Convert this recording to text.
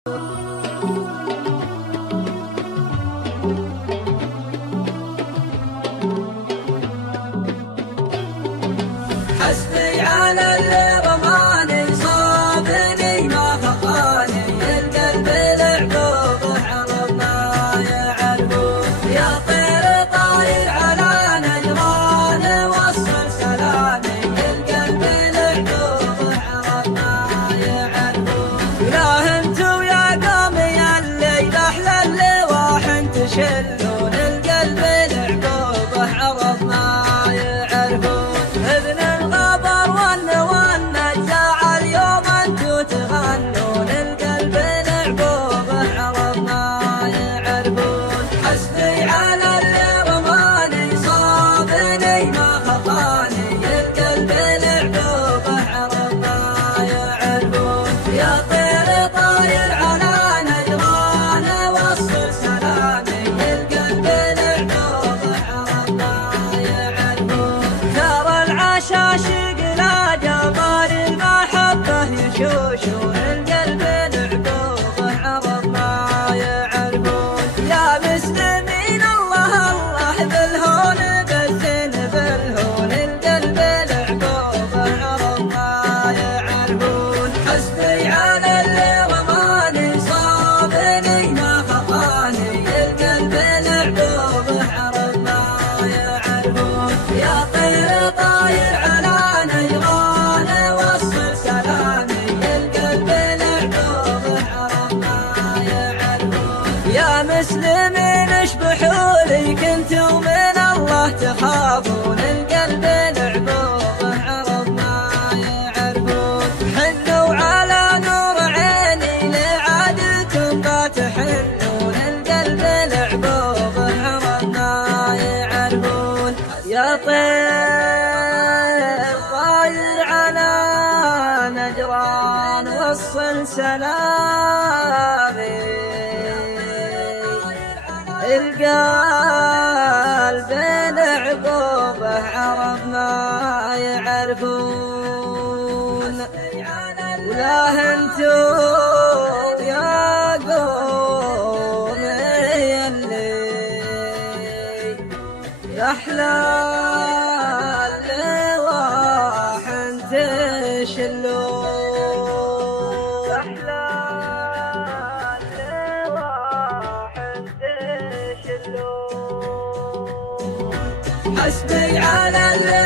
حسبي على اللي رماني صابني ما خطاني، القلب العقوبة عرب ما يعرفون. يا طير طاير على نجران وصل سلامي، القلب العقوبة عرب ما يعرفون. ولا انتو يا قومي الليل احلى اللواح تشلون، القلب العقوبة عرب ما يعرفون. ابن الغبر والنجاع اليوم انتو تغنون، القلب العقوبة عرب ما يعرفون. حسبي على اللي رماني صابني ما خطاني، القلب العقوبة عرب ما يعرفون. يا طير طاير على نجران وصل سلامي، القلب العقوبة عرب ما يعرفون. ثار العشاشق لا جبار المحبة يشوشون، القلب العقوبة عرب ما يعرفون. يا مسلمين الله الله بالهون بالزين بالهون، القلب العقوبة عرب ما يعرفون. حسبي على اللي رماني صابني ما خطاني، القلب العقوبة عرب ما يعرفون. يا طير طاير على نجران وصل سلامي، القلب العقوبة عرب ما يعرفون. يا مسلمين اشبحوا لي كنتوا من الله تخافون، القلب العقوبة عرب ما يعرفون. حنوا على نور عيني لعادكم ما تحنون، القلب العقوبة عرب ما يعرفون. يا طير طاير على نجران وصل سلامي، القلب العقوبة عرب ما يعرفون. ولا انتو يا قومي اللي احلى اللواح تشلون، احلى اللواح تشلون. حسبي على اللي